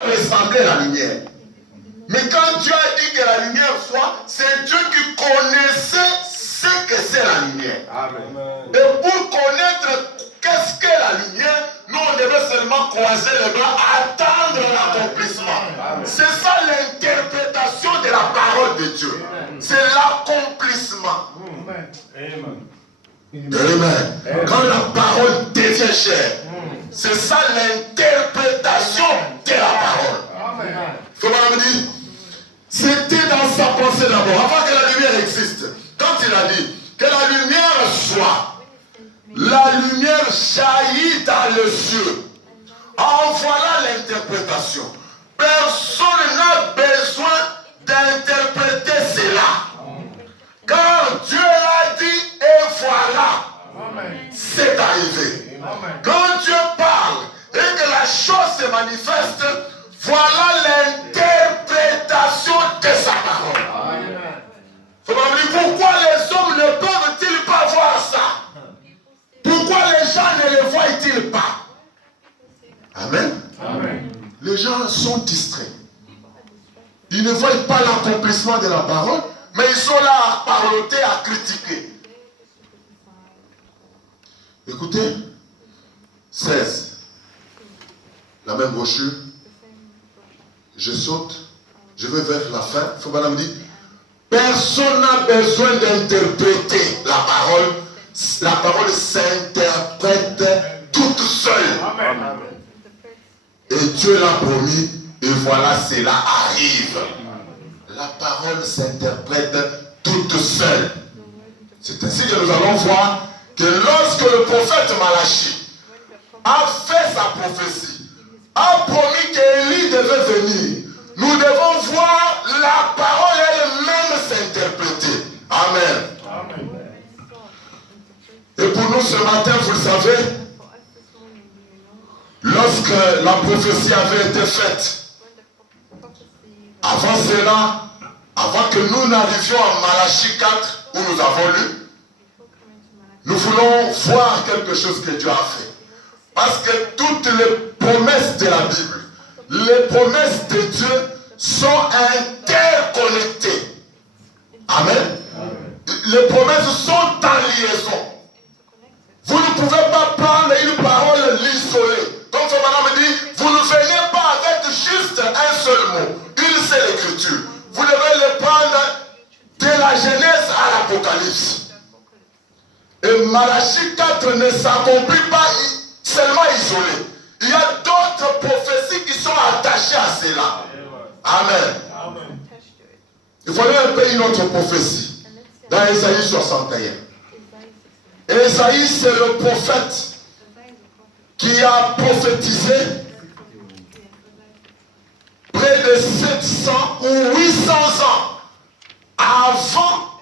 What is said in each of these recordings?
ressemblait à la lumière. Mais quand Dieu a dit que la lumière soit, c'est Dieu qui connaissait ce que c'est la lumière. Amen. Et pour connaître qu'est-ce qu'est la lumière, nous on devait seulement croiser les bras, attendre l'accomplissement. C'est ça l'interprétation de la parole de Dieu. C'est l'accomplissement. Amen. Quand la parole devient chère, c'est ça l'interprétation de la parole. Comment me dit? C'était dans sa pensée d'abord, avant que la lumière existe. Quand il a dit que la lumière soit, la lumière jaillit dans le ciel. En voilà l'interprétation. Personne n'a besoin d'interpréter cela. Quand Dieu l'a dit, et voilà, c'est arrivé. Quand Dieu parle et que la chose se manifeste, voilà l'interprétation de sa parole. Pourquoi les hommes ne peuvent-ils pas voir ça? Pourquoi les gens ne le voient-ils pas? Amen. Amen. Les gens sont distraits. Ils ne voient pas l'accomplissement de la parole, mais ils sont là à parloter, à critiquer. Écoutez, 16. La même brochure. Je saute. Je vais vers la fin. Il faut pas me dire. Personne n'a besoin d'interpréter la parole. La parole s'interprète toute seule. Amen. Et Dieu l'a promis. Et voilà, cela arrive. La parole s'interprète toute seule. C'est ainsi que nous allons voir que lorsque le prophète Malachie a fait sa prophétie, a promis qu'Élie devait venir, nous devons voir la parole elle-même s'interpréter. Amen. Amen. Et pour nous ce matin, vous le savez, lorsque la prophétie avait été faite, avant cela, avant que nous n'arrivions à Malachie 4, où nous avons lu, nous voulons voir quelque chose que Dieu a fait. Parce que toutes les promesses de la Bible, les promesses de Dieu sont interconnectées. Amen. Les promesses sont en liaison. Vous ne pouvez pas prendre une parole l'isoler. Comme ce madame dit, vous ne venez pas avec juste un seul mot, une seule écriture. Vous devez le prendre de la Genèse à l'Apocalypse. Et Malachie 4 ne s'accomplit pas seulement isolé. Il y a d'autres prophéties qui sont attachées à cela. Amen. Amen. Il faudrait un peu une autre prophétie. Dans Ésaïe 61. Ésaïe, c'est le prophète qui a prophétisé près de 700 ou 800 ans avant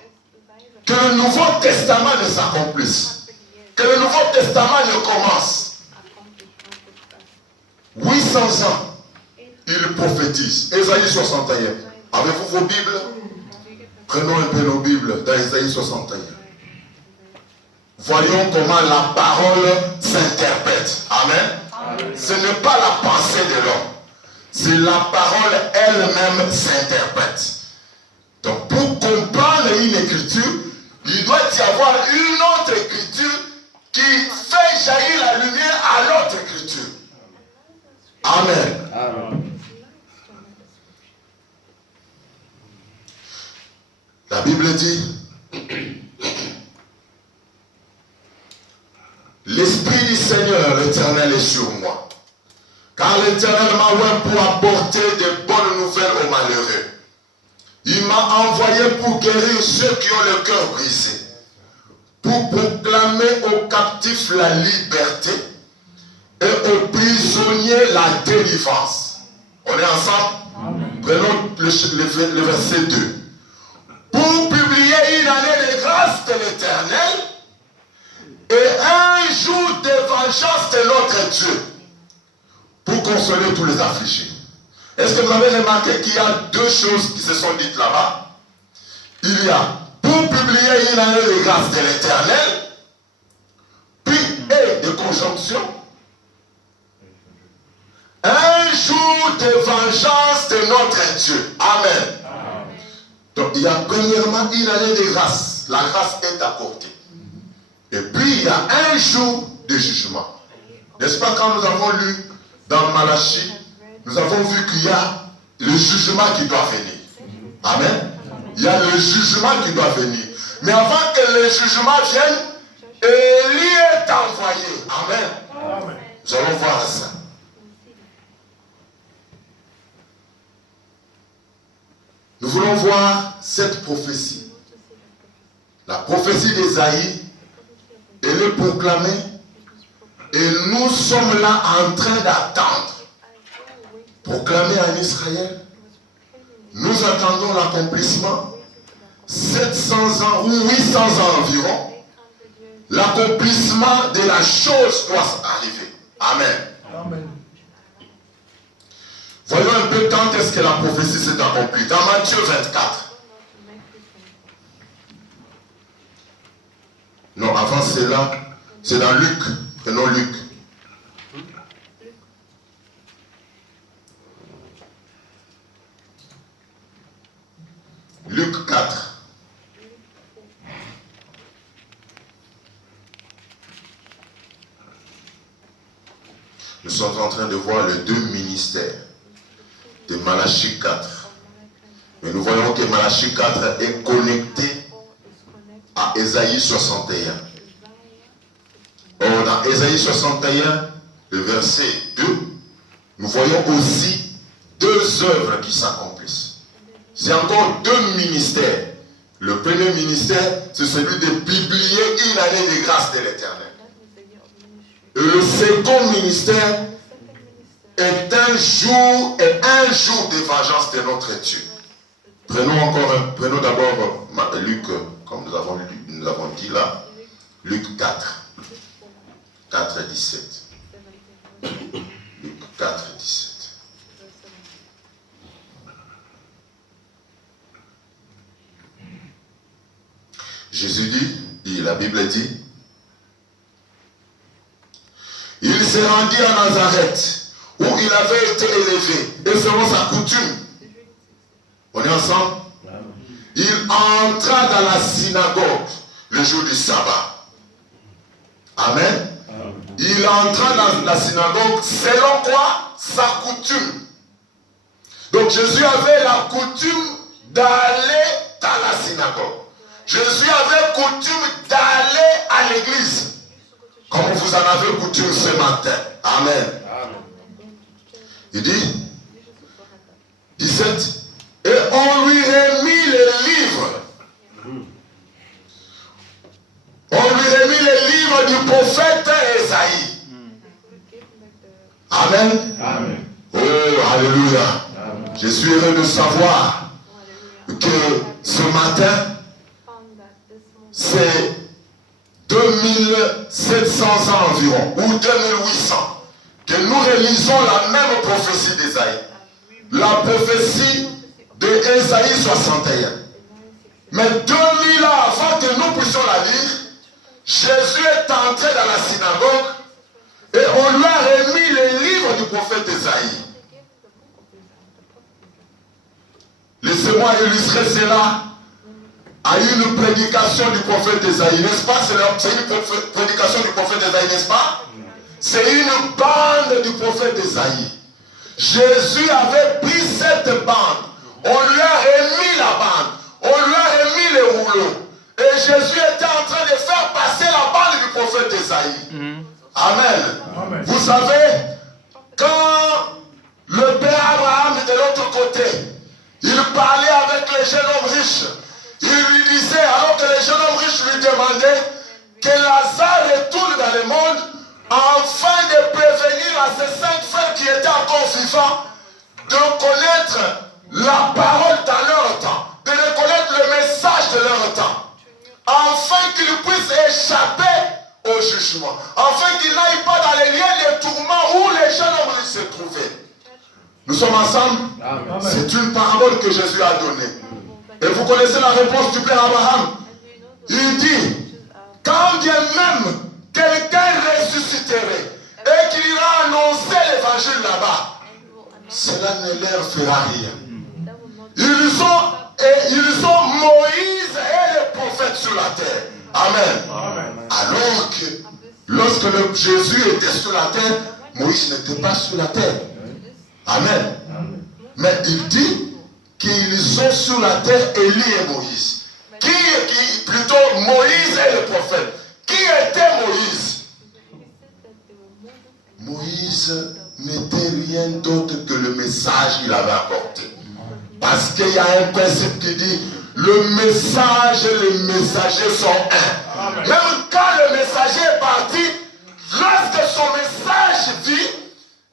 que le Nouveau Testament ne s'accomplisse, que le Nouveau Testament ne commence. 800 ans, il prophétise. Ésaïe 61. Avez-vous vos Bibles? Prenons un peu nos Bibles dans Ésaïe 61. Voyons comment la parole s'interprète. Amen. Amen. Ce n'est pas la pensée de l'homme. C'est la parole elle-même s'interprète. Donc pour comprendre une écriture, il doit y avoir une autre écriture qui fait jaillir la lumière à l'autre écriture. Amen. Amen. La Bible dit, l'Esprit du Seigneur l'Éternel est sur moi. Car l'Éternel m'a oint pour apporter de bonnes nouvelles aux malheureux. Il m'a envoyé pour guérir ceux qui ont le cœur brisé, pour proclamer aux captifs la liberté et aux prisonniers la délivrance. On est ensemble? Amen. Prenons le verset 2. Pour publier une année de grâce de l'Éternel et un jour de vengeance de notre Dieu, pour consoler tous les affligés. Est-ce que vous avez remarqué qu'il y a deux choses qui se sont dites là-bas? Il y a pour publier une année de grâce de l'Éternel, puis et de conjonction, Un jour de vengeance de notre Dieu. Amen. Donc il y a premièrement une année de grâce. La grâce est accordée. Et puis il y a un jour de jugement. N'est-ce pas quand nous avons lu dans Malachie, nous avons vu qu'il y a le jugement qui doit venir. Amen. Il y a le jugement qui doit venir. Mais avant que le jugement vienne, Élie est envoyé. Amen. Nous allons voir ça. Nous voulons voir cette prophétie. La prophétie d'Ésaïe, elle est proclamée et nous sommes là en train d'attendre. Proclamée en Israël, nous attendons l'accomplissement. 700 ans ou 800 ans environ, l'accomplissement de la chose doit arriver. Amen. Voyons un peu quand est-ce que la prophétie s'est accomplie. Dans Matthieu 24. Non, avant cela, c'est dans Luc. Prenons Luc. Luc 4. Nous sommes en train de voir les deux ministères de Malachie 4. Mais nous voyons que Malachie 4 est connecté à Ésaïe 61. Or, dans Ésaïe 61, le verset 2, nous voyons aussi deux œuvres qui s'accomplissent. C'est encore deux ministères. Le premier ministère, c'est celui de publier une année de grâce de l'Éternel. Et le second ministère est un jour de vengeance de notre Dieu. Prenons d'abord Luc, comme nous avons dit là, Luc 4, 4 17. Luc 4, 17. Jésus dit, la Bible dit, il s'est rendu à Nazareth, où il avait été élevé, et selon sa coutume. On est ensemble? Il entra dans la synagogue le jour du sabbat. Amen. Il entra dans la synagogue selon quoi? Sa coutume. Donc Jésus avait la coutume d'aller dans la synagogue. Jésus avait coutume d'aller à l'église. Comme vous en avez coutume ce matin. Amen. Il dit, 17, et on lui remit les livres. On lui remit les livres du prophète Ésaïe. Amen. Amen. Oh, alléluia. Amen. Je suis heureux de savoir que ce matin, c'est 2700 ans environ, ou 2800, que nous réalisons la même prophétie d'Ésaïe. La prophétie d'Ésaïe 61. Mais 2000 ans avant que nous puissions la lire, Jésus est entré dans la synagogue et on lui a remis les livres du prophète Ésaïe. Laissez-moi illustrer cela à une prédication du prophète Ésaïe, n'est-ce pas? C'est une prédication du prophète Ésaïe, n'est-ce pas? C'est une bande du prophète Ésaïe. Jésus avait pris cette bande, on lui a remis la bande, on lui a remis les rouleaux. Et Jésus était en train de faire passer la bande du prophète Ésaïe. Amen. Amen. Vous savez, quand le père Abraham est de l'autre côté, il parlait avec les jeunes hommes riches. Il lui disait, alors que les jeunes hommes riches lui demandaient que Lazare retourne dans le monde, afin de prévenir à ses 5 frères qui étaient encore vivants de connaître la parole dans leur temps, de reconnaître le message de leur temps, afin qu'ils puissent échapper au jugement, afin qu'ils n'aillent pas dans les lieux de tourment où les jeunes hommes se trouvaient. Nous sommes ensemble? C'est une parabole que Jésus a donnée. Et vous connaissez la réponse du père Abraham. Il dit, quand bien même quelqu'un ressusciterait et qu'il ira annoncer l'évangile là-bas, cela ne leur fera rien. Ils ont Moïse et les prophètes sur la terre. Amen. Alors que lorsque Jésus était sur la terre, Moïse n'était pas sur la terre. Amen. Mais il dit qu'ils ont sur la terre Élie et Moïse. Plutôt Moïse et les prophètes. Qui était Moïse? Moïse n'était rien d'autre que le message qu'il avait apporté. Parce qu'il y a un principe qui dit le message et le messager sont un. Même quand le messager est parti, lorsque son message vit,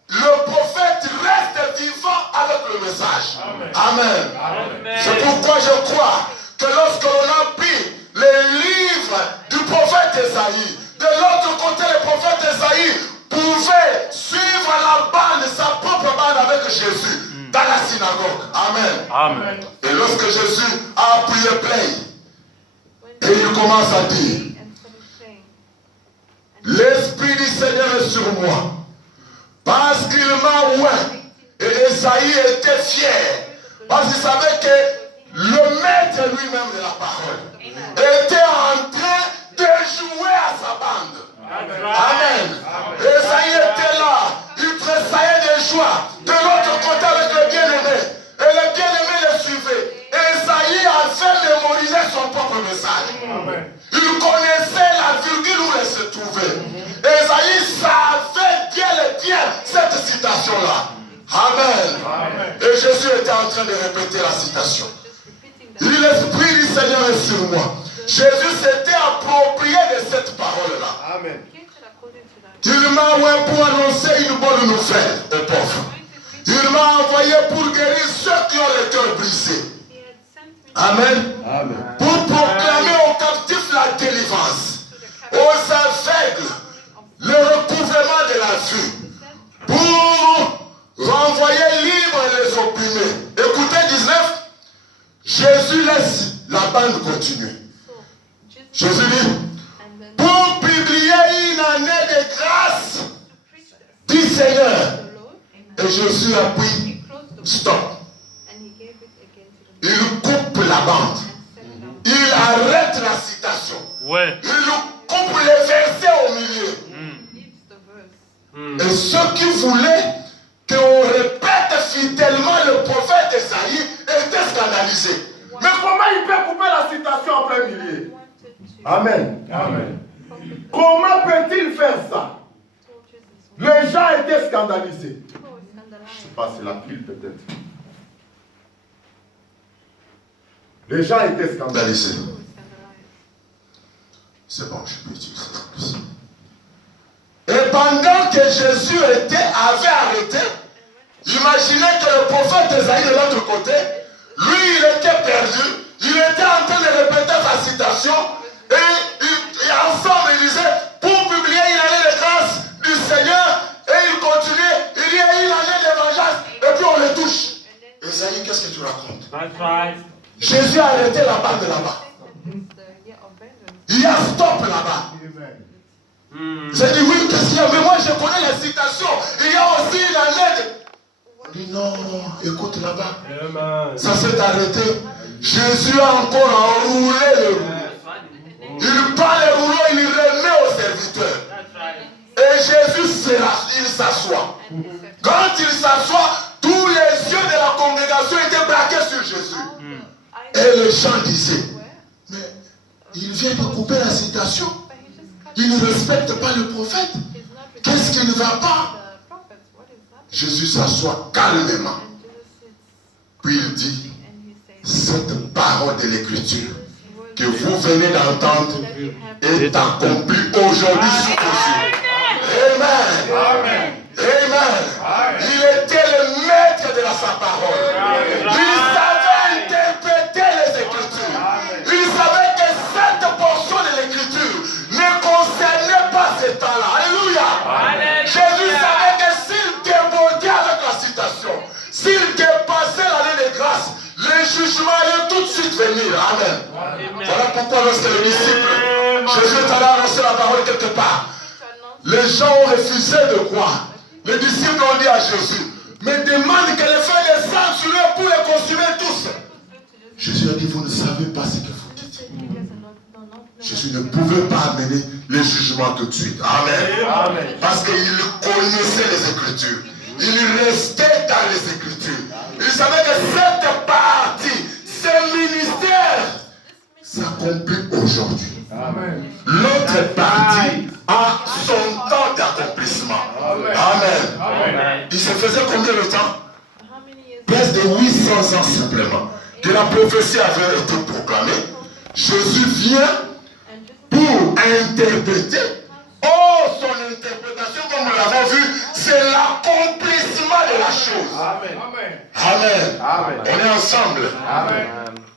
le prophète reste vivant avec le message. Amen. C'est pourquoi je crois que lorsque l'on a pris les livres du prophète Esaïe, de l'autre côté, le prophète Esaïe pouvait suivre la bande, sa propre bande avec Jésus dans la synagogue. Amen. Et lorsque Jésus a appuyé play, et il commence à dire, l'Esprit du Seigneur est sur moi, parce qu'il m'a oint. Et Esaïe était fier, parce qu'il savait que le maître lui-même de la parole était en train de jouer à sa bande. Amen. Esaïe était là, il tressaillait de joie. De l'autre côté avec le bien-aimé, et le bien-aimé le suivait. Esaïe avait mémorisé son propre message. Il connaissait la virgule où elle se trouvait. Esaïe savait bien et bien cette citation-là. Amen. Et Jésus était en train de répéter la citation. L'Esprit du Seigneur est sur moi. Jésus s'était approprié de cette parole-là. Amen. Il m'a envoyé pour annoncer une bonne nouvelle aux pauvres. Il m'a envoyé pour guérir ceux qui ont le cœur brisé. Amen. Pour proclamer aux captifs la délivrance, aux aveugles le recouvrement de la vue, pour renvoyer libres les opprimés. Écoutez 19. Jésus laisse la bande continuer. Jésus dit, pour publier une année de grâce du Seigneur. Et Jésus appuie, stop. Il coupe la bande. Il arrête la citation. Il coupe les versets au milieu. Et ceux qui voulaient qu'on répète fidèlement le prophète Esaïe étaient scandalisés. Mais comment il peut couper la citation en plein milieu? Amen. Comment peut-il faire ça? Les gens étaient scandalisés. Je ne sais pas, c'est la pile peut-être. Les gens étaient scandalisés. C'est bon, je peux utiliser ça. Et pendant que Jésus avait arrêté, imaginez que le prophète Esaïe de l'autre côté, lui il était perdu, il était en train de répéter sa citation, et ensemble ils disaient, pour publier une année de grâce du Seigneur, et il continuait, il y a une année de vengeance, et puis on le touche. Esaïe, qu'est-ce que tu racontes? Jésus a arrêté la bande là-bas. Il y a stop là-bas. J'ai dit oui, qu'est-ce qu'il y a? Mais moi je connais la citation. Il y a aussi une année de... Il dit non, écoute là-bas. Ça s'est arrêté. Jésus a encore enroulé le rouleau. Il prend le rouleau, il le remet au serviteur. Et Jésus il s'assoit. Quand il s'assoit, tous les yeux de la congrégation étaient braqués sur Jésus. Et les gens disaient, mais il vient de couper la citation. Il ne respecte pas le prophète. Qu'est-ce qui ne va pas? Jésus s'assoit calmement. Puis il dit, cette parole de l'écriture que vous venez d'entendre est accomplie aujourd'hui sur vos yeux. Amen. Amen. Il était le maître de sa parole. Il savait interpréter les Écritures. Il savait que cette portion de l'Écriture ne concernait pas ce temps-là. Alléluia. Jésus savait que s'il débordait avec la citation, s'il dépassait l'année de grâce, le jugement allait tout de suite venir. Amen. Voilà pourquoi lorsque les disciples, Jésus est allé annoncer la parole quelque part, les gens ont refusé de croire. Les disciples ont dit à Jésus, mais demande que le feu descende sur eux pour les consumer tous. Jésus a dit, vous ne savez pas ce que vous dites. Jésus ne pouvait pas amener le jugement tout de suite. Amen. Amen. Parce qu'il connaissait les Écritures. Il restait dans les Écritures. Il savait que cette partie, ce ministère, s'accomplit aujourd'hui. L'autre partie a son temps d'accomplissement. Amen. Amen. Il se faisait combien de temps? Presque de 800 ans simplement que la prophétie avait été proclamée. Jésus vient pour interpréter. Oh, son interprétation, comme nous l'avons vu, c'est l'accomplissement de la chose. Amen. Amen. Amen. On est ensemble. Amen.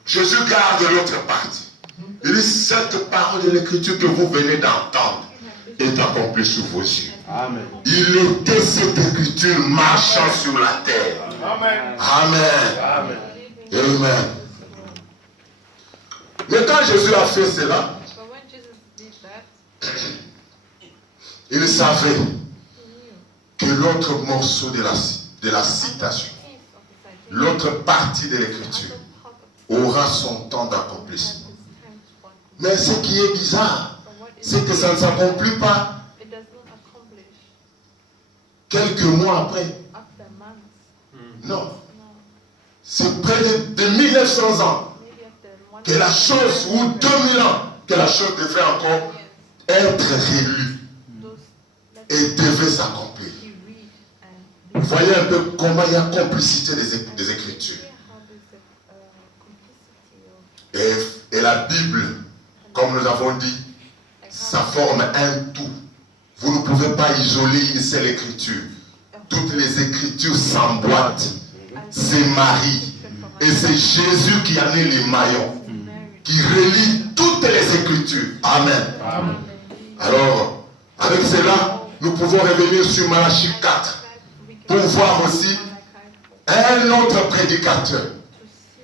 Jésus garde l'autre partie. Il dit, cette parole de l'écriture que vous venez d'entendre est accomplie sous vos yeux. Amen. Il était cette écriture marchant sur la terre. Amen. Amen. Amen. Amen. Mais quand Jésus a fait cela, il savait que l'autre morceau de la citation, l'autre partie de l'écriture, aura son temps d'accomplissement. Mais ce qui est bizarre, c'est que ça ne s'accomplit pas quelques mois après. Non. C'est près de 1900 ans que la chose, ou 2000 ans, que la chose devait encore être relue et devait s'accomplir. Vous voyez un peu comment il y a complicité des Écritures. Et la Bible, comme nous avons dit, ça forme un tout. Vous ne pouvez pas isoler une seule écriture. Toutes les écritures s'emboîtent, se marient. Et c'est Jésus qui a mis les maillons, qui relie toutes les écritures. Amen. Amen. Alors, avec cela, nous pouvons revenir sur Malachie 4 pour voir aussi un autre prédicateur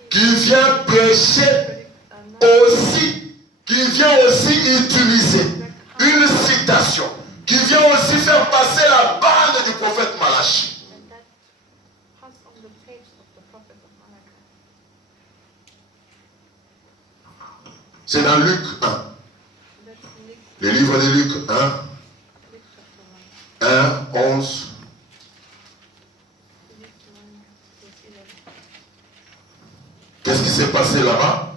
qui vient prêcher aussi, qui vient aussi utiliser une citation, qui vient aussi faire passer la bande du prophète Malachie. C'est dans Luc 1. Le livre de Luc 1, 11. Qu'est-ce qui s'est passé là-bas?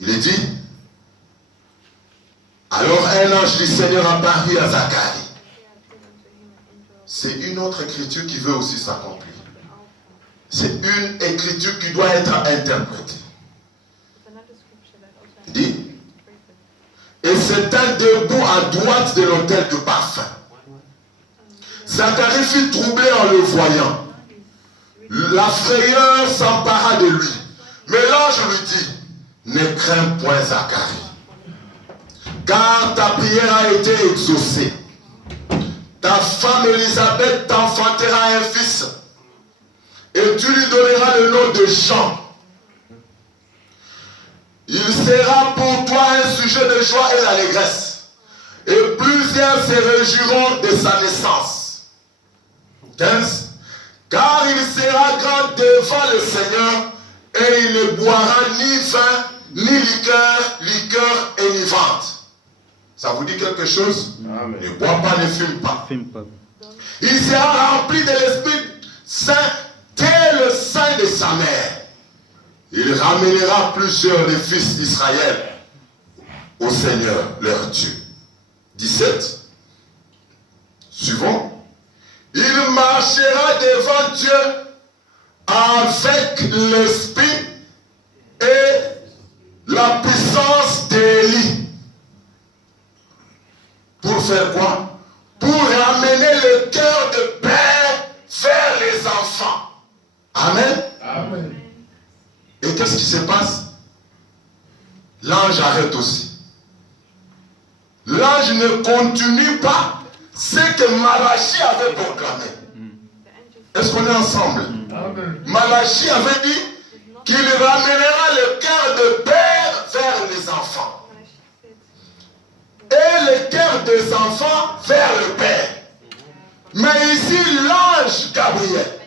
Il est dit, alors un ange du Seigneur apparut à Zacharie. C'est une autre écriture qui veut aussi s'accomplir. C'est une écriture qui doit être interprétée. Il dit, et c'était debout à droite de l'autel de parfum. Zacharie fut troublé en le voyant. La frayeur s'empara de lui. Mais l'ange lui dit, ne crains point Zacharie, car ta prière a été exaucée. Ta femme Élisabeth t'enfantera un fils, et tu lui donneras le nom de Jean. Il sera pour toi un sujet de joie et d'allégresse, et plusieurs se réjouiront de sa naissance. 15. Car il sera grand devant le Seigneur, et il ne boira ni vin, ni liqueur enivrante. Ça vous dit quelque chose? Amen. Ne bois pas, ne fume pas. Il sera rempli de l'Esprit Saint dès le sein de sa mère. Il ramènera plusieurs des fils d'Israël au Seigneur, leur Dieu. 17. Suivant. Il marchera devant Dieu avec l'esprit et la puissance d'Élie. Pour faire quoi? Pour ramener le cœur de père vers les enfants. Amen. Amen. Et qu'est-ce qui se passe? L'ange arrête aussi. L'ange ne continue pas ce que Malachie avait proclamé. Est-ce qu'on est ensemble? Malachie avait dit qu'il ramènera le cœur de père vers les enfants. Et le cœur des enfants vers le père. Mais ici, l'ange Gabriel,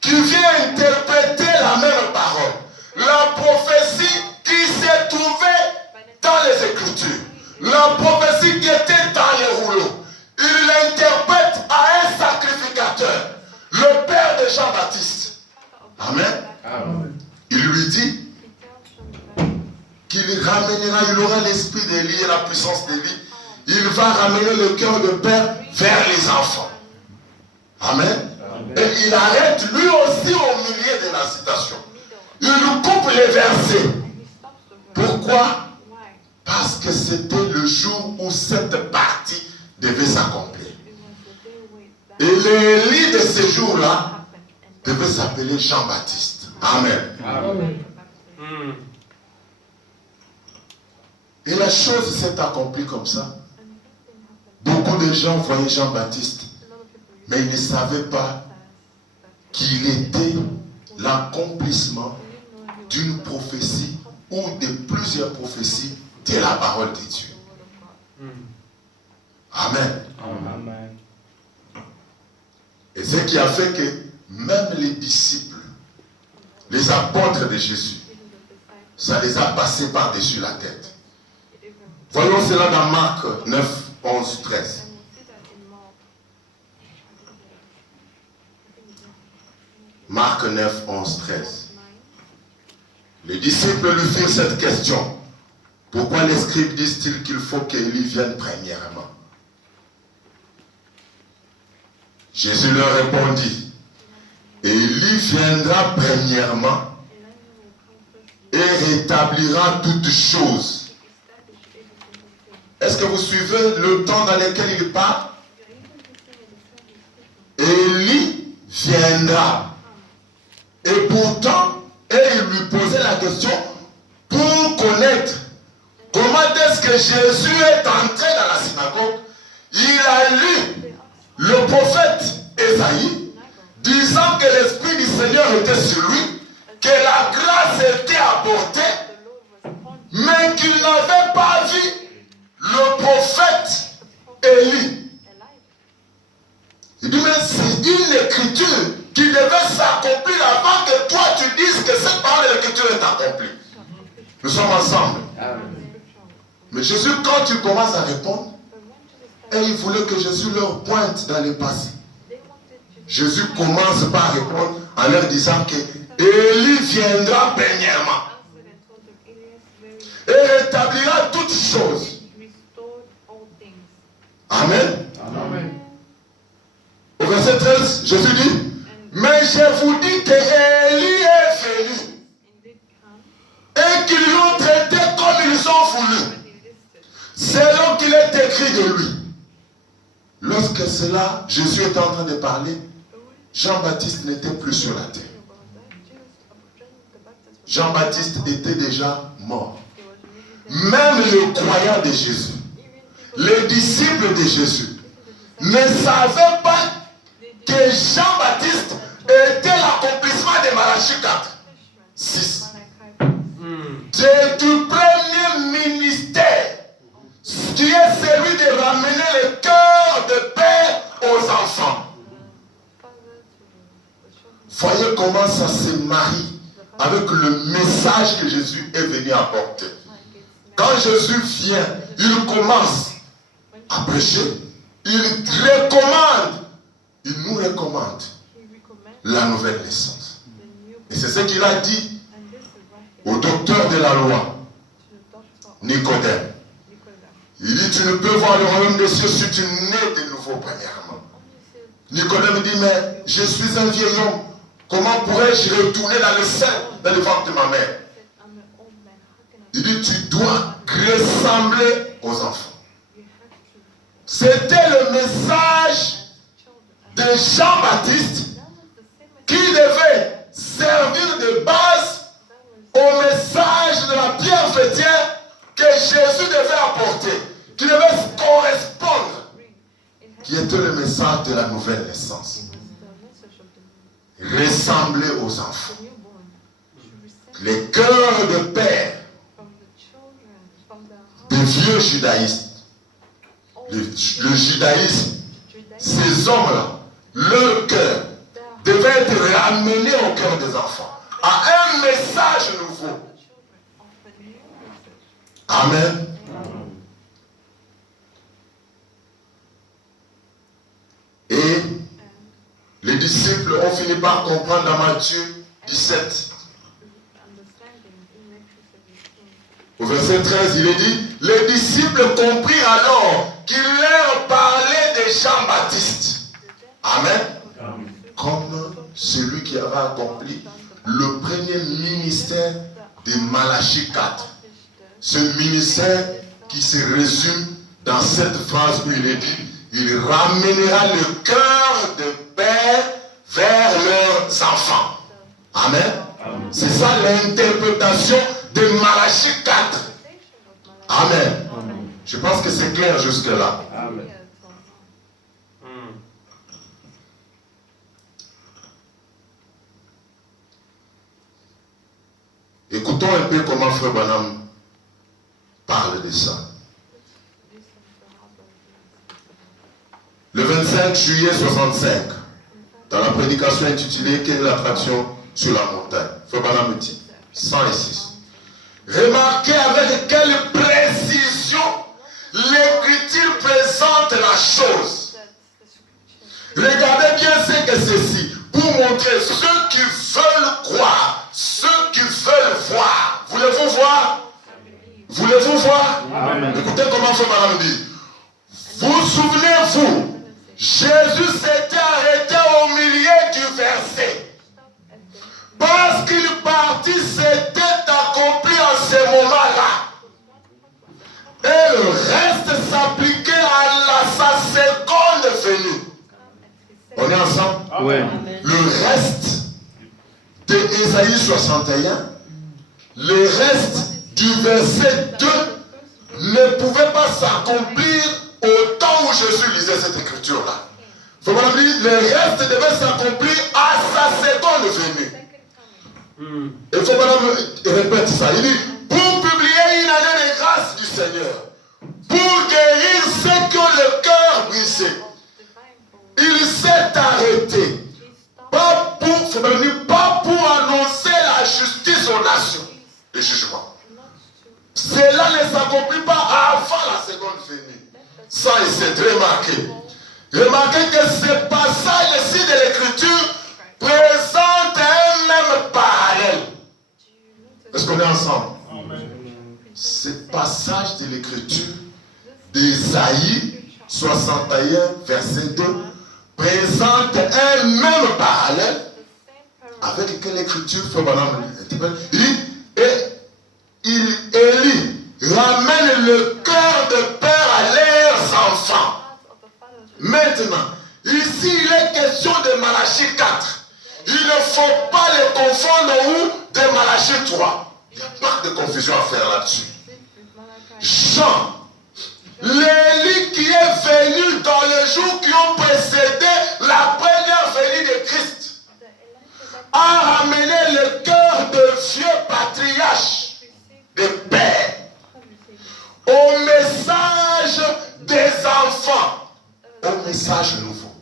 qui vient interpréter la même parole, la prophétie qui s'est trouvée dans les Écritures, la prophétie qui était dans les rouleaux, il l'interprète à un sacrificateur, le père de Jean-Baptiste. Amen. Amen. Il lui dit qu'il ramènera, il aura l'esprit d'Élie et la puissance d'Élie. Il va ramener le cœur de père vers les enfants. Amen. Et il arrête lui aussi au milieu de la citation. Il nous coupe les versets. Pourquoi? Parce que c'était le jour où cette partie devait s'accomplir. Et l'Élie de ce jour-là devait s'appeler Jean-Baptiste. Amen. Amen. Et la chose s'est accomplie comme ça. Beaucoup de gens voyaient Jean-Baptiste, mais ils ne savaient pas qu'il était l'accomplissement d'une prophétie ou de plusieurs prophéties de la parole de Dieu. Amen. Amen. Et ce qui a fait que même les disciples, les apôtres de Jésus, ça les a passés par-dessus la tête. Voyons cela dans Marc 9, 11, 13. Marc 9, 11, 13. Les disciples lui firent cette question. Pourquoi les scribes disent-ils qu'il faut qu'Élie vienne premièrement? Jésus leur répondit, Élie viendra premièrement et rétablira toutes choses. Est-ce que vous suivez le temps dans lequel il parle? Élie viendra. Et pourtant, il lui posait la question pour connaître comment est-ce que Jésus est entré dans la synagogue. Il a lu le prophète Ésaïe disant que l'Esprit du Seigneur était sur lui, que la grâce était apportée, mais qu'il n'avait pas vu le prophète Élie. Il dit, mais c'est une écriture qui devait s'accomplir avant que toi tu dises que cette parole de l'écriture est accomplie. Nous sommes ensemble. Mais Jésus, quand il commence à répondre, et il voulait que Jésus leur pointe dans le passé. Jésus commence par répondre en leur disant que Élie viendra premièrement et rétablira toutes choses. Amen. Amen. Au verset 13, Jésus dit, mais je vous dis que Élie est venu et qu'ils l'ont traité comme ils ont voulu, selon qu'il est écrit de lui. Lorsque cela, Jésus était en train de parler, Jean-Baptiste n'était plus sur la terre. Jean-Baptiste était déjà mort. Même les croyants de Jésus, les disciples de Jésus, ne savaient pas que Jean-Baptiste était l'accomplissement de Malachie 4, 6. Du premier ministère, qui est celui de ramener le cœur de père aux enfants. Voyez comment ça se marie avec le message que Jésus est venu apporter. Quand Jésus vient, il commence à prêcher. Il recommande, il nous recommande la nouvelle naissance. Et c'est ce qu'il a dit au docteur de la loi, Nicodème. Il dit, tu ne peux voir le royaume des cieux si tu nais de nouveau premièrement. Nicodème dit, mais je suis un vieil homme. Comment pourrais-je retourner dans le sein, dans le ventre de ma mère? Il dit, tu dois ressembler aux enfants. C'était le message de Jean-Baptiste qui devait servir de base au message de la pierre fêtière que Jésus devait apporter, qui devait correspondre, qui était le message de la nouvelle naissance. Ressembler aux enfants. Les cœurs de père des vieux judaïstes. Le judaïsme, ces hommes-là, leur cœur devait être ramené au cœur des enfants, à un message nouveau. Amen. Et les disciples ont fini par comprendre dans Matthieu 17. Au verset 13, il est dit, les disciples comprirent alors qu'il leur parlait de Jean-Baptiste. Amen. Comme celui qui avait accompli le premier ministère de Malachie 4. Ce ministère qui se résume dans cette phrase où il est dit, il ramènera le cœur de père vers leurs enfants. Amen. C'est ça l'interprétation de Malachie 4. Amen. Je pense que c'est clair jusque-là. Amen. Écoutons un peu comment Frère Branham parle de ça. Le 25 juillet 65, dans la prédication intitulée « Quelle est l'attraction sur la montagne ?» Frère Branham dit, 106. Remarquez avec quelle précision l'Écriture présente la chose. Regardez bien ce que ceci, pour montrer ceux qui veulent croire, ceux qui veulent voir. Voulez-vous voir? Voulez-vous voir? Amen. Écoutez comment Frère Branham dit. Vous souvenez-vous, Jésus s'était arrêté au milieu du verset. Parce qu'il partit, c'était accompli en ce moment-là. Et le reste s'appliquait à sa seconde venue. On est ensemble? Oui. Le reste de Ésaïe 61, le reste du verset 2 ne pouvait pas s'accomplir au temps où Jésus lisait cette écriture-là. Il faut dire, le reste devait s'accomplir à sa seconde venue. Il faut répéter ça. Il dit, pour publier une année de grâce du Seigneur, pour guérir ceux qui ont le cœur brisé, il s'est arrêté. Pas pour annoncer la justice aux nations, le jugement. Cela ne s'accomplit pas avant la seconde venue. Ça, il s'est remarqué. Remarquez que ce passage-ci de l'Écriture présente un même parallèle. Est-ce qu'on est ensemble? Ce passage de l'Écriture d'Ésaïe 61, verset 2, présente un même parallèle avec quelle écriture fait Élie ramène le cœur de père à leurs enfants. Maintenant, ici il est question de Malachie 4. Il ne faut pas les confondre ou de Malachie 3. Il n'y a pas de confusion à faire là-dessus. Jean, l'Élie qui est venu dans les jours qui ont précédé la première venue de Christ, a ramené le cœur de vieux patriarches, de pères, au message des enfants, au message nouveau.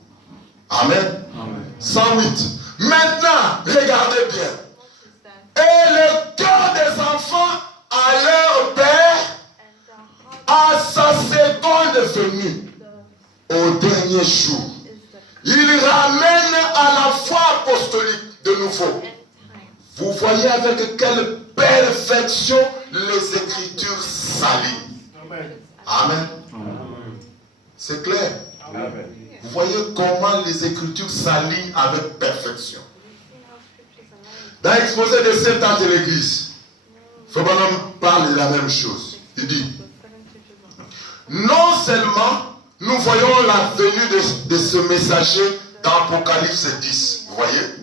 Amen. Amen. 108. Maintenant, regardez bien. Et le cœur des enfants à leur père, à sa seconde venue, au dernier jour, il ramène à la foi apostolique de nouveau. Vous voyez avec quelle perfection les Écritures s'alignent. Amen. C'est clair. Amen. Vous voyez comment les Écritures s'alignent avec perfection. Dans l'exposé des 7 ans de l'Église, Fabonam parle de la même chose. Il dit, non seulement nous voyons la venue de ce messager dans Apocalypse 10, vous voyez,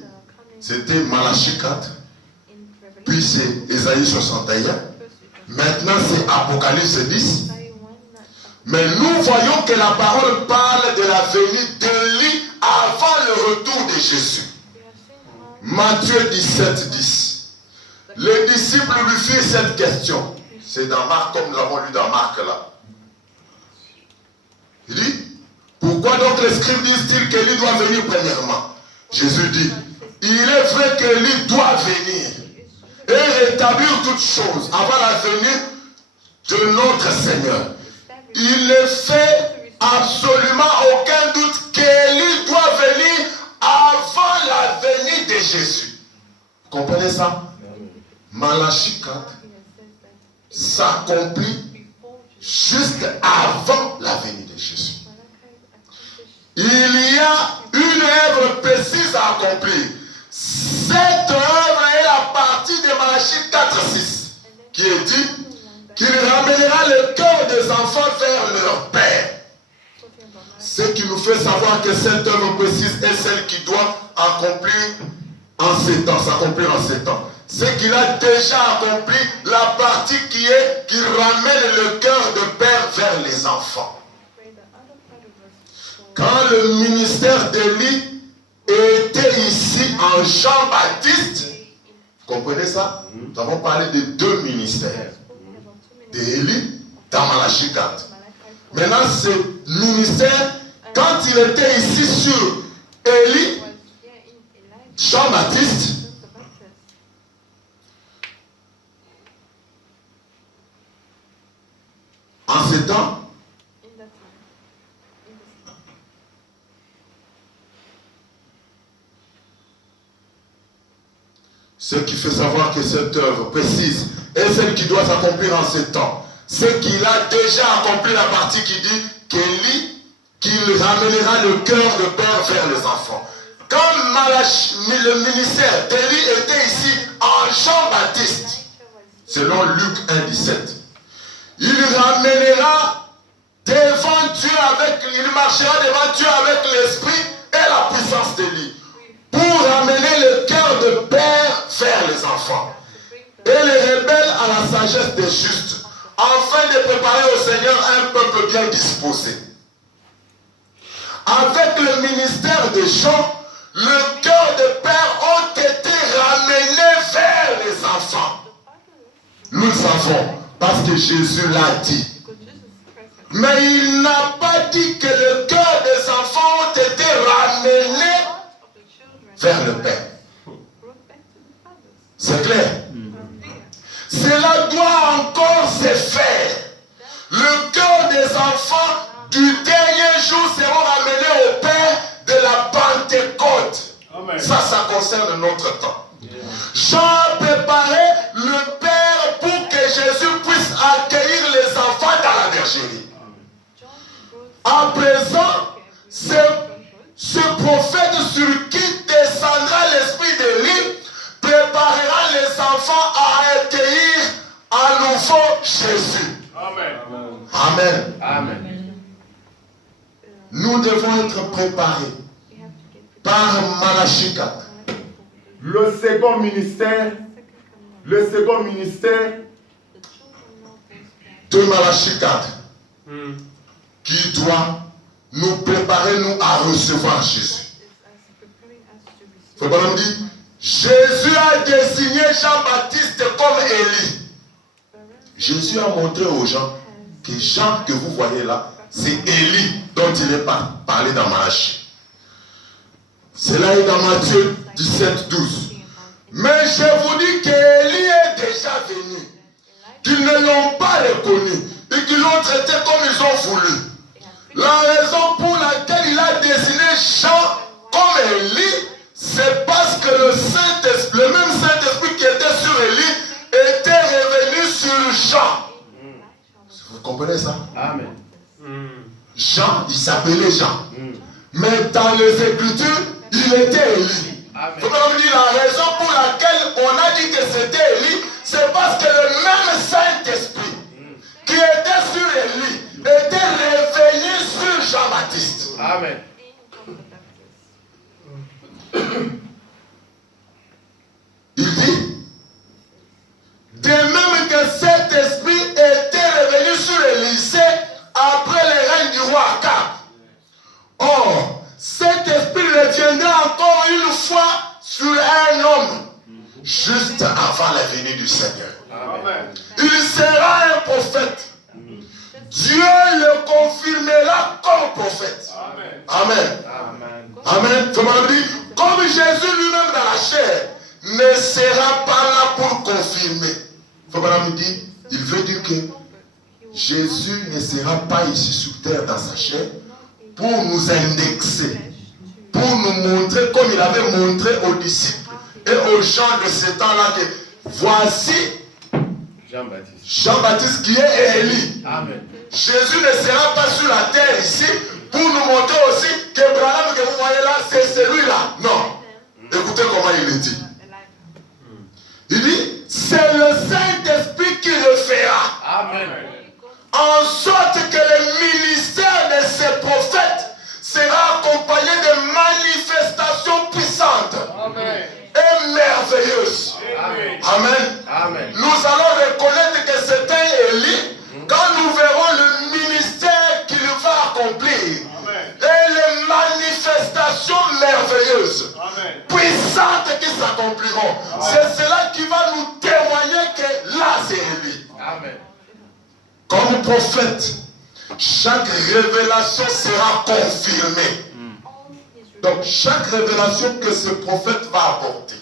c'était Malachie 4, puis c'est Ésaïe 61, maintenant c'est Apocalypse 10, mais nous voyons que la parole parle de la venue d'Élie avant le retour de Jésus. Matthieu 17, 10. Les disciples lui firent cette question. C'est dans Marc, comme nous l'avons lu dans Marc là. Il dit, pourquoi Pourquoi donc les scribes disent-ils qu'Élie doit venir premièrement? Jésus dit, il est vrai qu'Élie doit venir et rétablir toutes choses avant la venue de notre Seigneur. Il ne fait absolument aucun doute qu'Élie doit venir avant la venue de Jésus. Vous comprenez ça? Malachie 4 s'accomplit juste avant la venue de Jésus. Il y a une œuvre précise à accomplir. Cette œuvre est la partie de Malachie 4:6 qui est dit qu'il ramènera le cœur des enfants vers leur père. Ce qui nous fait savoir que cette œuvre précise est celle qui doit accomplir en ces temps, s'accomplir en ces temps. C'est qu'il a déjà accompli la partie qui ramène le cœur de père vers les enfants. Quand le ministère d'Élie était ici en Jean-Baptiste, vous comprenez ça? Nous avons parlé de deux ministères. D'Élie dans Malachie 4. Maintenant, ce ministère, quand il était ici sur Élie, Jean-Baptiste, en ce temps, ce qui fait savoir que cette œuvre précise est celle qui doit s'accomplir en ce temps, c'est qu'il a déjà accompli la partie qui dit qu'il ramènera le cœur de père vers les enfants. Quand le ministère d'Élie était ici en Jean-Baptiste, selon Luc 1:17, il ramènera devant Dieu il marchera devant Dieu avec l'esprit et la puissance d'Élie pour ramener le cœur de père vers les enfants et les rebelles à la sagesse des justes, afin de préparer au Seigneur un peuple bien disposé. Avec le ministère de Jean, le cœur de père ont été ramenés vers les enfants. Nous le savons, parce que Jésus l'a dit. Mais il n'a pas dit que le cœur des enfants ont été ramenés vers le Père. C'est clair? Cela doit encore se faire. Le cœur des enfants du dernier jour seront ramenés au Père de la Pentecôte. Amen. Ça concerne notre temps. Jean a préparé le Père pour que Jésus puisse accueillir les enfants dans la bergerie. À présent, ce prophète sur qui descendra l'esprit d'Élie préparera les enfants à accueillir à nouveau Jésus. Amen. Amen. Amen. Nous devons être préparés par Malachie 4. Le second ministère de Malachie 4 qui doit nous préparer nous à recevoir Jésus. Faut pas nous dire, Jésus a désigné Jean-Baptiste comme Élie. Jésus a montré aux gens que Jean que vous voyez là, c'est Élie dont il est parlé dans Malachie. Cela est dans Matthieu 17:12. Mais je vous dis qu'Élie est déjà venu, qu'ils ne l'ont pas reconnu et qu'ils l'ont traité comme ils ont voulu. La raison pour laquelle il a désigné Jean comme Élie, c'est parce que le même Saint-Esprit qui était sur Élie était revenu sur Jean. Vous comprenez ça? Amen. Jean, il s'appelait Jean. Mais dans les Écritures, il était Élie. Il faut me dire la raison pour laquelle on a dit que c'était Élie, c'est parce que le même Saint-Esprit qui était sur Élie était revenu sur Jean-Baptiste. Amen. Il dit, de même que cet esprit était revenu sur Élisée après le règne du roi Akab. Or, cet esprit reviendra encore une fois sur un homme, juste avant la venue du Seigneur. Amen. Il sera un prophète. Dieu le confirmera comme prophète. Amen. Amen. Comme Jésus lui-même dans la chair ne sera pas là pour confirmer. Il veut dire que Jésus ne sera pas ici sur terre dans sa chair pour nous indexer, pour nous montrer comme il avait montré aux disciples et aux gens de ce temps-là que voici Jean-Baptiste qui est Élie. Amen. Jésus ne sera pas sur la terre ici pour nous montrer aussi que Branham que vous voyez là, c'est celui-là. Non. Écoutez comment il le dit. Il dit, c'est le Saint-Esprit qui le fera. Amen. En sorte que le ministère de ces prophètes sera accompagné de manifestations puissantes. Amen. Et merveilleuses. Amen. Amen. Amen. Nous allons reconnaître que c'est un Élie quand nous verrons le ministère qu'il va accomplir. Amen. Et les manifestations merveilleuses, amen, puissantes qui s'accompliront. C'est cela qui va nous témoigner que là c'est Élie. Amen. Comme prophète, chaque révélation sera confirmée. Donc chaque révélation que ce prophète va apporter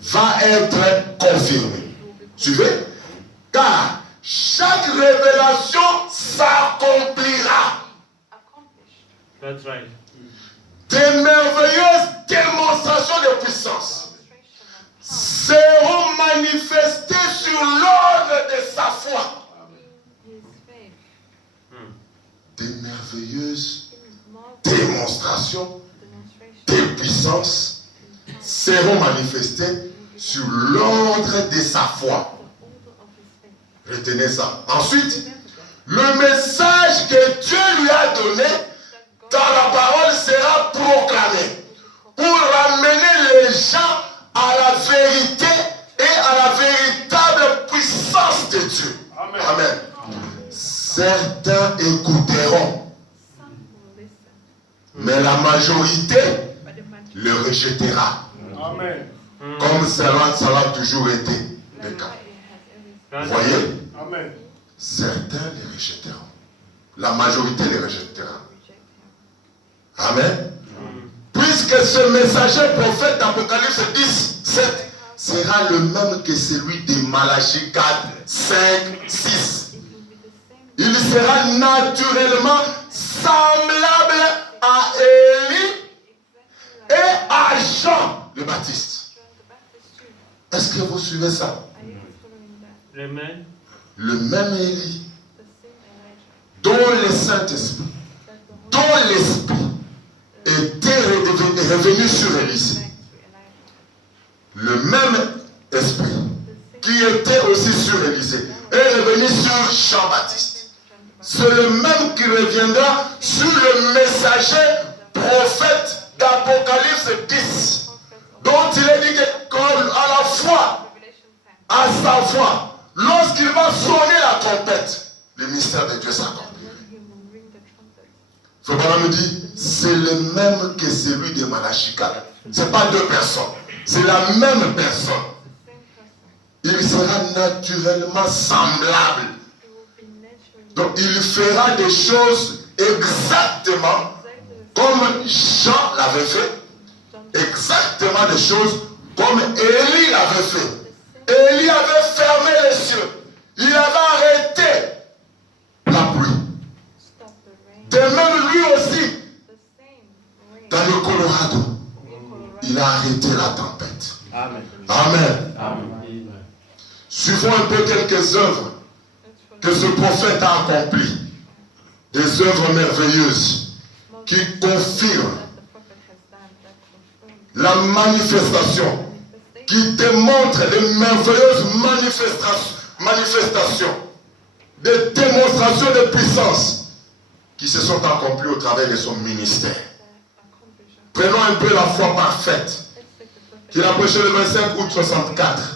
va être confirmée. Suivez? Car chaque révélation s'accomplira. That's right. Des merveilleuses démonstrations de puissance seront manifestées sur l'ordre de sa foi. Des merveilleuses démonstrations de puissance seront manifestées sur l'ordre de sa foi. Retenez ça. Ensuite, le message que Dieu lui a donné dans la parole sera proclamé pour ramener les gens à la vérité et à la véritable puissance de Dieu. Amen. Amen. Certains écouteront, mais la majorité le rejettera. Amen. Comme cela a toujours été le cas. Vous voyez? Amen. Certains les rejetteront. La majorité les rejettera. Amen. Puisque ce messager prophète d'Apocalypse 10, 7 sera le même que celui de Malachie 4, 5, 6. Il sera naturellement semblable à Élie et à Jean le Baptiste. Est-ce que vous suivez ça? Amen. Le même Élie dont le Saint-Esprit, dont l'Esprit était revenu sur Élisée. Le même Esprit qui était aussi sur Élisée est revenu sur Jean-Baptiste. C'est le même qui reviendra sur le messager prophète d'Apocalypse 10, dont il est dit qu'à la fois, à sa voix, lorsqu'il va sonner la trompette, le mystère de Dieu s'accomplit. Frère me dit, c'est le même que celui de Malachie 4. Ce n'est pas deux personnes, c'est la même personne. Il sera naturellement semblable. Donc il fera des choses exactement comme Jean l'avait fait, exactement des choses comme Élie l'avait fait. Élie avait fermé les cieux, il avait arrêté la pluie. De même lui aussi, dans le Colorado, il a arrêté la tempête. Amen. Amen. Amen. Suivons un peu quelques œuvres que ce prophète a accomplies. Des œuvres merveilleuses qui confirment la manifestation, qui démontrent les merveilleuses manifestations, des démonstrations de puissance qui se sont accomplies au travers de son ministère. Prenons un peu la foi parfaite qu'il a prêché le 25 août 64.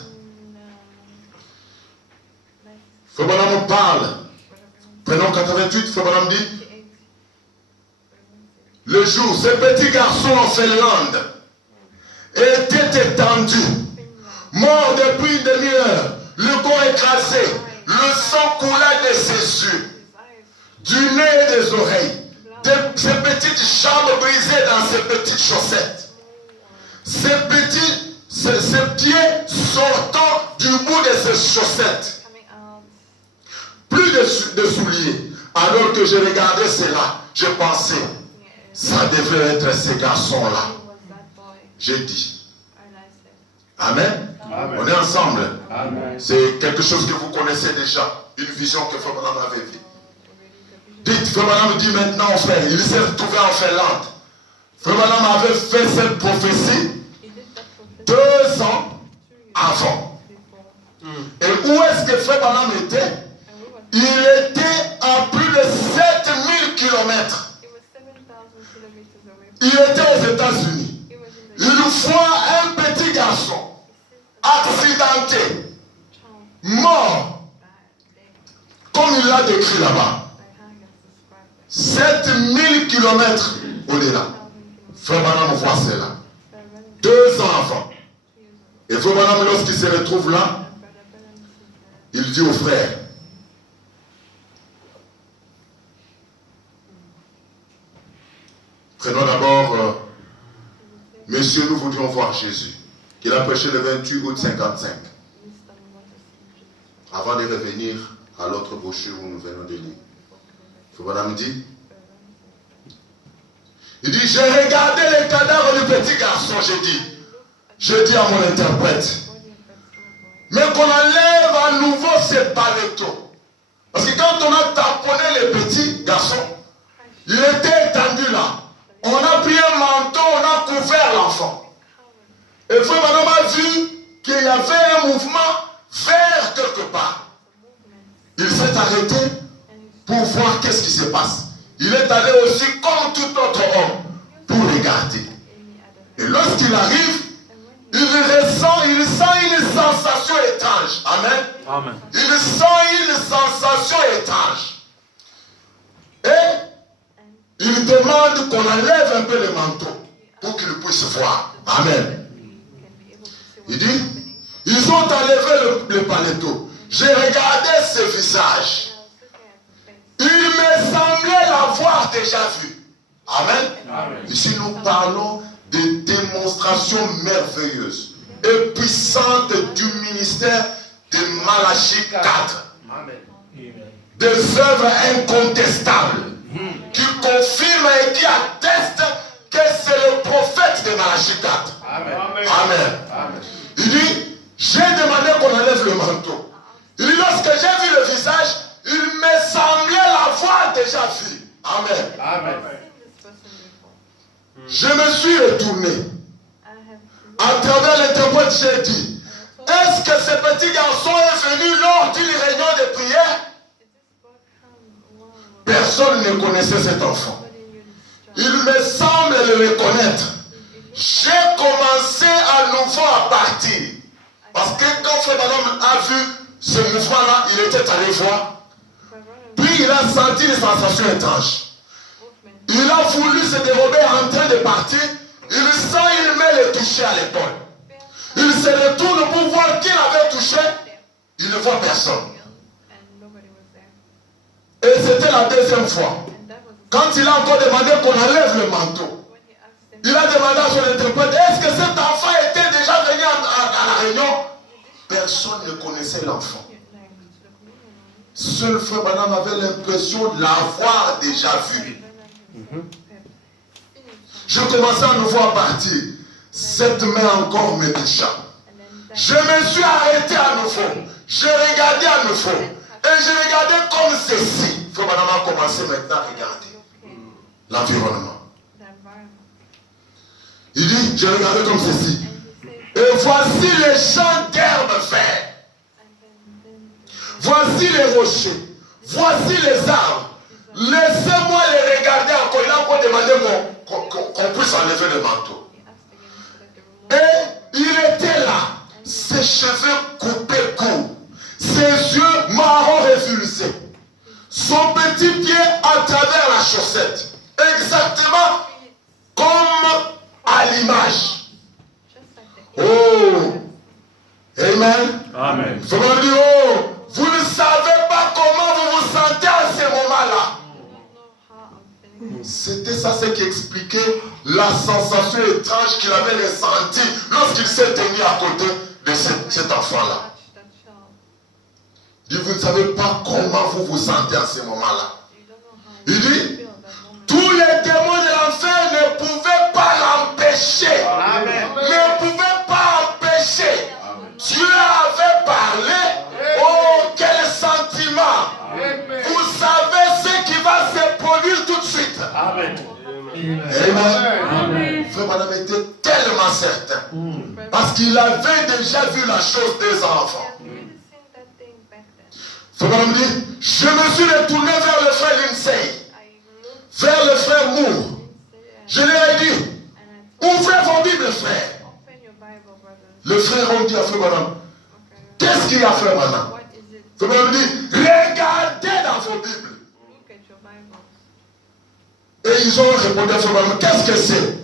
Frère parle. Prenons 88, Frère dit. Le jour, ce petit garçon en Finlande était étendu, mort depuis une demi-heure, le corps écrasé, le sang coulait de ses yeux. du nez et des oreilles. Ces petites jambes brisées dans ces petites chaussettes. Ces pieds sortant du bout de ces chaussettes. Plus de souliers. Alors que je regardais cela, je pensais, ça devrait être ces garçons-là. J'ai dit. Amen. Amen. On est ensemble. Amen. C'est quelque chose que vous connaissez déjà. Une vision que Frère Branham avait vue. Dites, Frère Branham dit maintenant, frère, il s'est retrouvé en Finlande. Frère Branham avait fait cette prophétie 2 ans avant. Et où est-ce que Frère Branham était? Il était à plus de 7000 km. Il était aux États-Unis. Une fois, un petit garçon, accidenté, mort, comme il l'a décrit là-bas. 7000 km au-delà. Frère Branham voit cela. 2 ans avant. Et Frère Branham, lorsqu'il se retrouve là, il dit au frère, prenons d'abord, Monsieur, nous voudrions voir Jésus. Il a prêché le 28 août 55. Avant de revenir à l'autre brochure où nous venons de lire. Frère Branham dit, il dit, j'ai regardé le cadavre du petit garçon, je dis à mon interprète, mais qu'on enlève à nouveau ces palettos. Parce que quand on a tamponné le petit garçon, il était étendu là. On a pris un manteau, on a couvert l'enfant. Et Frère Branham a vu qu'il y avait un mouvement vers quelque part. Il s'est arrêté pour voir qu'est-ce qui se passe. Il est allé aussi comme tout autre homme pour regarder. Et lorsqu'il arrive, il sent une sensation étrange. Amen. Amen. Il sent une sensation étrange. Et il demande qu'on enlève un peu le manteau pour qu'il puisse voir. Amen. Il dit, ils ont enlevé le paletto. J'ai regardé ce visage. Il me semblait l'avoir déjà vu. Amen. Amen. Ici, nous parlons de démonstrations merveilleuses et puissantes du ministère de Malachie 4. Amen. Des œuvres incontestables qui confirment et qui attestent que c'est le prophète de Malachie 4. Amen. Amen. Amen. Il dit, j'ai demandé qu'on enlève le manteau. Il dit, lorsque j'ai vu le visage, il me semblait l'avoir déjà vu. Amen. Amen. Je me suis retourné. À travers l'interprète, j'ai dit, est-ce que ce petit garçon est venu lors d'une réunion de prière? Personne ne connaissait cet enfant. Il me semble le reconnaître. J'ai commencé à nouveau à partir. Parce que quand Frère Branham a vu ce mouvement-là, il était allé voir. Puis il a senti une sensation étrange. Il a voulu se dérober en train de partir. Il sent une main le toucher à l'épaule. Il se retourne pour voir qui l'avait touché. Il ne voit personne. Et c'était la deuxième fois. Quand il a encore demandé qu'on enlève le manteau, il a demandé à son interprète, est-ce que cet enfant était déjà venu à la réunion? Personne ne connaissait l'enfant. Seul Frère Branham avait l'impression de l'avoir déjà vu. Je commençais à nouveau à partir. Cette main encore me toucha. Je me suis arrêté à nouveau. Je regardais à nouveau. Et je regardais comme ceci. Frère Branham a commencé maintenant à regarder l'environnement. Il dit, je regardais comme ceci. Et voici les champs d'herbes verts. Voici les rochers. Voici les arbres. Laissez-moi les regarder encore. Il a encore demandé qu'on puisse enlever le manteau. Et il était là. Ses cheveux coupés courts. Ses yeux marrons révulsés. Son petit pied à travers la chaussette. Exactement comme à l'image. Oh! Amen. Amen. Faut me dire, oh, vous ne savez pas comment vous vous sentez à ce moment-là. ça, c'est qui expliquait la sensation étrange qu'il avait ressentie lorsqu'il s'est tenu à côté de cet enfant-là. Il dit, vous ne savez pas comment vous vous sentez à ce moment-là. Il dit, tous les démons de l'enfer ne pouvaient pas l'empêcher. Ne pouvaient pas empêcher. Dieu avait parlé. Oh, quel sentiment. Vous savez ce qui va se produire tout de suite. Amen. Amen. Frère Madame était tellement certain. Parce qu'il avait déjà vu la chose des enfants. Frère Madame dit, je me suis retourné vers le frère Lindsay, vers le frère Moore. Je lui ai dit, ouvrez vos Bibles, frère. Le frère a dit à frère Madame, qu'est-ce qu'il y a, frère Madame? Frère Madame dit, regardez dans vos Bibles. Et ils ont répondu à frère Madame, qu'est-ce que c'est?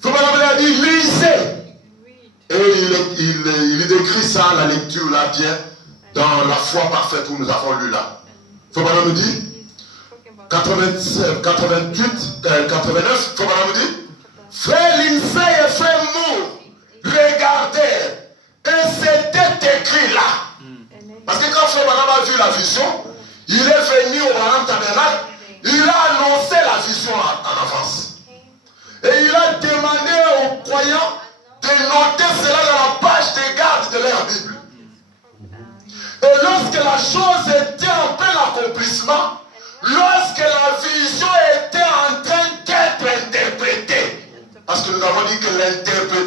Frère Madame a dit, lisez. Et il décrit ça, la lecture là, bien, dans la foi parfaite où nous avons lu là. Frère Madame dit, 88, 89, frère Madame dit, frère Lindsay et frère Moore, regardez. Et c'était écrit là. Parce que quand frère Madame a vu la vision, il est venu au Madame Tabernacle, il a annoncé la vision en avance. Et il a demandé aux croyants de noter cela dans la page de garde de leur Bible. Et lorsque la chose était en plein accomplissement, lorsque la vision était en train d'être interprétée, parce que nous avons dit que l'interprétation